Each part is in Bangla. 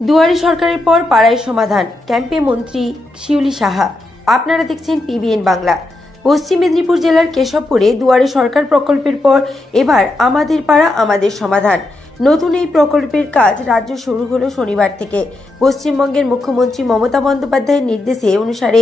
দুয়ারে সরকারের পর পাড়ায় সমাধান ক্যাম্পে মন্ত্রী শিউলি সাহা। আপনারা দেখছেন পিবিএন বাংলা। পশ্চিম মেদিনীপুর জেলার কেশবপুরে দুয়ারে সরকার প্রকল্পের পর এবার আমাদের পাড়া আমাদের সমাধান নতুন এই প্রকল্পের কাজ রাজ্য শুরু হলো শনিবার থেকে। পশ্চিমবঙ্গের মুখ্যমন্ত্রী মমতা বন্দ্যোপাধ্যায়ের নির্দেশে অনুসারে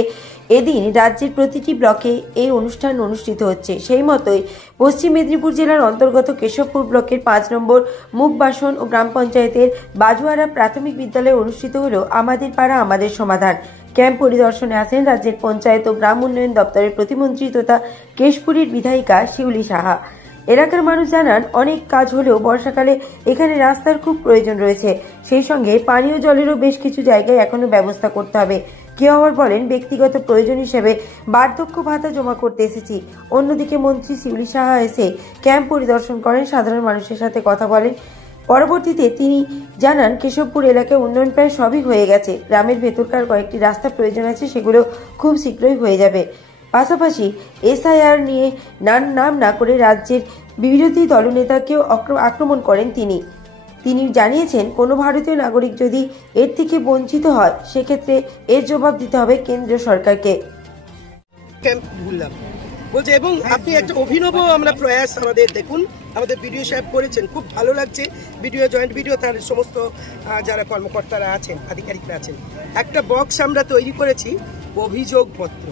এদিন রাজ্যের প্রতিটি ব্লকে এই অনুষ্ঠান অনুষ্ঠিত হচ্ছে। সেই মতোই পশ্চিম মেদিনীপুর জেলার অন্তর্গত কেশবপুর ব্লকের 5 নম্বর মুখবাসন ও গ্রাম পঞ্চায়েতের বাজুয়ারা প্রাথমিক বিদ্যালয়ে অনুষ্ঠিত হলো আমাদের পাড়া আমাদের সমাধান ক্যাম্প। পরিদর্শনে আসেন রাজ্যের পঞ্চায়েত ও গ্রাম উন্নয়ন দপ্তরের প্রতিমন্ত্রী তথা কেশপুরের বিধায়িকা শিউলি সাহা। এলাকার মানুষ জানান, অনেক কাজ হলেও বর্ষাকালে এখানে রাস্তার খুব প্রয়োজন রয়েছে, সেই সঙ্গে পানীয় জলেরও বেশ কিছু জায়গায় এখনো ব্যবস্থা করতে হবে। কেউ আবার বলেন, ব্যক্তিগত প্রয়োজন হিসেবে বার্ধক্য ভাতা জমা করতে এসেছি। অন্যদিকে মন্ত্রী শিউলি সাহা এসে ক্যাম্প পরিদর্শন করেন, সাধারণ মানুষের সাথে কথা বলেন। পরবর্তীতে তিনি জানান, কেশবপুর এলাকায় উন্নয়ন প্রায় সবই হয়ে গেছে, গ্রামের ভেতরকার কয়েকটি রাস্তা প্রয়োজন আছে, সেগুলো খুব শীঘ্রই হয়ে যাবে। পাশাপাশি এসআইআর নিয়ে নাম না করে রাজ্যের বিরোধী দলনেতাকেও আক্রমণ করেন তিনি জানিয়েছেন, কোনো ভারতীয় নাগরিক যদি এর থেকে বঞ্চিত হয় সেক্ষেত্রে এর জবাব দিতে হবে কেন্দ্রীয় সরকারকে। বলছে এবং আপনি একটা অভিনব আমরা প্রয়াস আমাদের দেখুন, আমাদের বিডিও সাহেব করেছেন, খুব ভালো লাগছে। বিডিও জয়েন্ট বিডিও তার সমস্ত যারা কর্মকর্তারা আছেন, আধিকারিকরা আছেন, একটা বক্স আমরা তৈরি করেছি অভিযোগপত্র।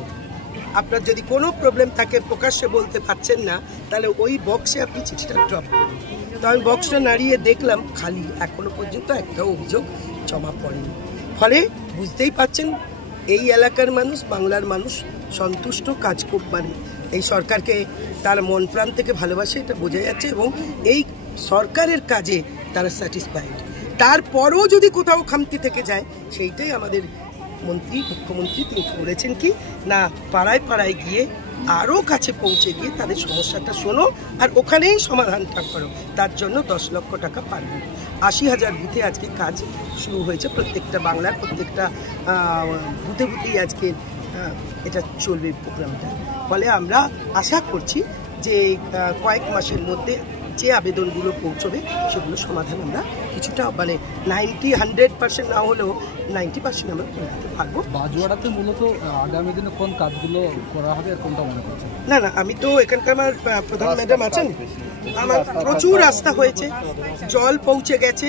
আপনার যদি কোনো প্রবলেম থাকে, প্রকাশ্যে বলতে পারছেন না, তাহলে ওই বক্সে আপনি চিঠিটা ড্রপ করুন। তো আমি বক্সটা নাড়িয়ে দেখলাম খালি, এখনো পর্যন্ত একটা অভিযোগ জমা পড়েনি। ফলে বুঝতেই পারছেন এই এলাকার মানুষ, বাংলার মানুষ সন্তুষ্ট, কাজ খুব মানে এই সরকারকে তার মন প্রাণ থেকে ভালোবাসে, এটা বোঝা যাচ্ছে, এবং এই সরকারের কাজে তারা স্যাটিসফাইড। তারপরও যদি কোথাও খামতি থেকে যায়, সেইটাই আমাদের মুখ্যমন্ত্রী তিনি করেছেন কি না, পাড়ায় পাড়ায় গিয়ে আরও কাছে পৌঁছে গিয়ে তাদের সমস্যাটা শোনো আর ওখানেই সমাধানটা করো। তার জন্য 10 লক্ষ টাকা পারবে। 80,000 বুথে আজকে কাজ শুরু হয়েছে, প্রত্যেকটা বাংলার প্রত্যেকটা বুথেই আজকে এটা চলবে প্রোগ্রামটা। ফলে আমরা আশা করছি যে কয়েক মাসের মধ্যে যে আবেদনগুলো পৌঁছবে সেগুলো সমাধান আমরা কিছুটা মানে 90-100% না হলেও 90% আমরা করে দিতে পারবো। বাজুয়ারাতে মূলত আগামী দিনে কোন কাজগুলো করা হবে কোনটা মনে করছেন? না, আমি তো এখানকার আমার প্রধান ম্যাডাম আছেন, আমার প্রচুর রাস্তা হয়েছে, জল পৌঁছে গেছে,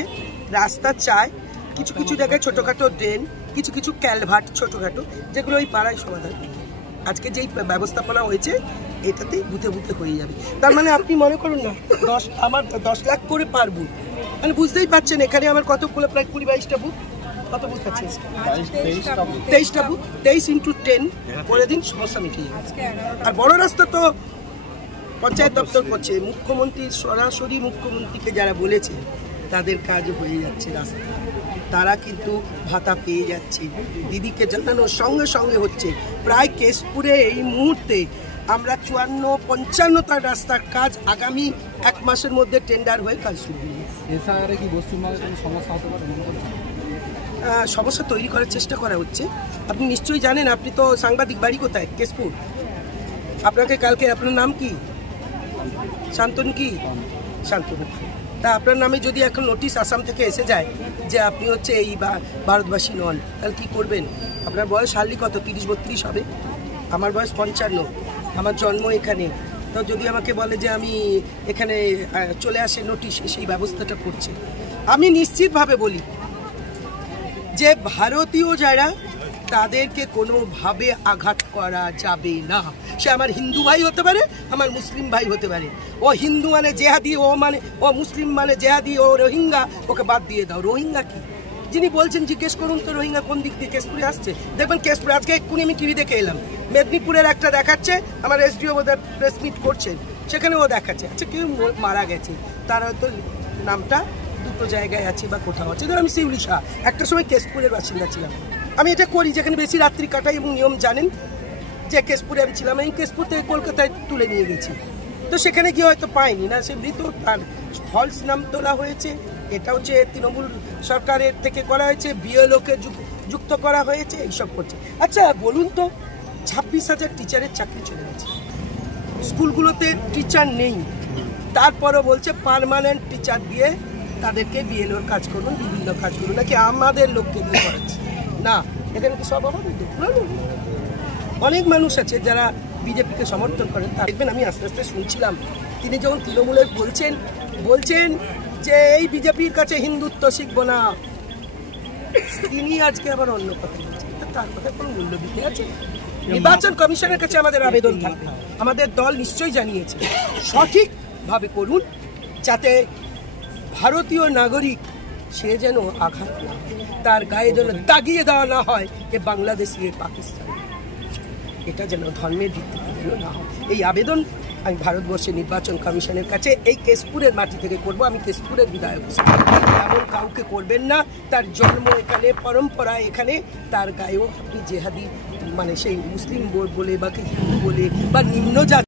রাস্তা চাই, কিছু কিছু জায়গায় ছোটোখাটো ড্রেন, কিছু কিছু ক্যালভার্ট ছোটোখাটো, যেগুলো ওই পাড়ায় সমাধান। আজকে যেই ব্যবস্থাপনা হয়েছে এটাতেই বুথে বুথে হয়ে যাবে। তার মানে আপনি মনে করুন না, আমার 10 লাখ করে পারবো, মানে বুঝতেই পারছেন এখানে আমার কতগুলো, প্রায় 20-22টা বুথ, কত বুথ আছে? 23টা বুথ, 23x10 করে দিন, সমস্যা মিটে যাবে। আর বড় রাস্তা তো পঞ্চায়েত দপ্তর করছে, মুখ্যমন্ত্রী সরাসরি মুখ্যমন্ত্রীকে যারা বলেছে তাদের কাজ হয়ে যাচ্ছে রাস্তা, তারা কিন্তু ভাতা পেয়ে যাচ্ছে, দিদিকে জানানোর সঙ্গে সঙ্গে হচ্ছে। প্রায় কেশপুরে এই মুহূর্তে আমরা 54-55 রাস্তার কাজ আগামী 1 মাসের মধ্যে টেন্ডার হয়ে কাজ শুরু হবে। এসআইআর কি পশ্চিমবঙ্গে কোনো সমস্যা হতে পারে? সমস্যা তৈরি করার চেষ্টা করা হচ্ছে। আপনি নিশ্চয়ই জানেন, আপনি তো সাংবাদিক, বাড়ি কোথায়? কেশপুর। আপনাকে কালকে, আপনার নাম কি? শান্তনু কি? শান্তনু। তা আপনার নামে যদি এখন নোটিশ আসাম থেকে এসে যায় যে আপনি হচ্ছে এই ভারতবাসী নন, তাহলে কী করবেন? আপনার বয়স হার্লি কত? 30-32 হবে। আমার বয়স 55, আমার জন্ম এখানে। তো যদি আমাকে বলে যে আমি এখানে চলে আসে নোটিশ, সেই ব্যবস্থাটা করছে। আমি নিশ্চিতভাবে বলি যে ভারতীয় যারা, তাদেরকে কোনোভাবে আঘাত করা যাবে না। সে আমার হিন্দু ভাই হতে পারে, আমার মুসলিম ভাই হতে পারে। ও হিন্দু মানে জেহাদি, ও মুসলিম মানে জেহাদি, ও রোহিঙ্গা, ওকে বাদ দিয়ে দাও। রোহিঙ্গা কি? যিনি বলছেন জিজ্ঞেস করুন তো, রোহিঙ্গা কোন দিক দিয়ে কেশপুরে আসছে? দেখবেন কেশপুরে আজকে এক্ষুনি আমি টিভি দেখে এলাম, মেদিনীপুরের একটা দেখাচ্ছে, আমার এসডিও বোধহয় প্রেস মিট করছেন, সেখানেও দেখাচ্ছে। আচ্ছা, কেউ মারা গেছে, তার হয়তো নামটা দুটো জায়গায় আছে বা কোথাও আছে। আমি শিউলি শাহ, একটা সময় কেশপুরের বাসিন্দা ছিলাম। আমি এটা করি যেখানে বেশি রাত্রি কাটাই, এবং নিয়ম জানেন যে কেশপুরে আমি ছিলাম, আমি কেশপুর থেকে কলকাতায় তুলে নিয়ে গেছি। তো সেখানে গিয়ে হয়তো পাইনি না, সে মৃত, তার ফলস নাম তোলা হয়েছে। এটা হচ্ছে তৃণমূল সরকারের থেকে করা হয়েছে, বিএলওকে যুক্ত করা হয়েছে, এইসব করছে। আচ্ছা বলুন তো, 26,000 টিচারের চাকরি চলে গেছে, স্কুলগুলোতে টিচার নেই, তারপরও বলছে পার্মানেন্ট টিচার দিয়ে তাদেরকে বিএলওর কাজ করুন, বিভিন্ন কাজ করুন, নাকি আমাদের লোককে দিয়ে করাচ্ছে? না, এখানে কি সব হবে? অনেক মানুষ আছে যারা বিজেপিকে সমর্থন করেন। দেখবেন, আমি আস্তে আস্তে শুনছিলাম তিনি যখন তৃণমূলের বলছেন যে এই বিজেপির কাছে হিন্দুত্ব শিখবো না, তিনি আজকে আবার অন্য কথা বলছেন। তার কথা কোনো মূল্যবৃদ্ধি আছে? নির্বাচন কমিশনের কাছে আমাদের আবেদন থাকবে, আমাদের দল নিশ্চয়ই জানিয়েছে, সঠিকভাবে করুন যাতে ভারতীয় নাগরিক সে যেন আঘাত না হয়, তার গায়ে যেন দাগিয়ে দেওয়া না হয় এ বাংলাদেশি, এ পাকিস্তানি, এটা যেন ধর্মের ভিত্তিতে যেন না হয়। এই আবেদন আমি ভারতবর্ষের নির্বাচন কমিশনের কাছে এই কেশপুরের মাটি থেকে করব। আমি কেশপুরের বিধায়ক হিসেবে এমন কাউকে করবেন না, তার জন্ম এখানে, পরম্পরা এখানে, তার গায়েও আপনি জেহাদি মানে সেই মুসলিম বলে বা হিন্দু বলে বা নিম্ন জাতি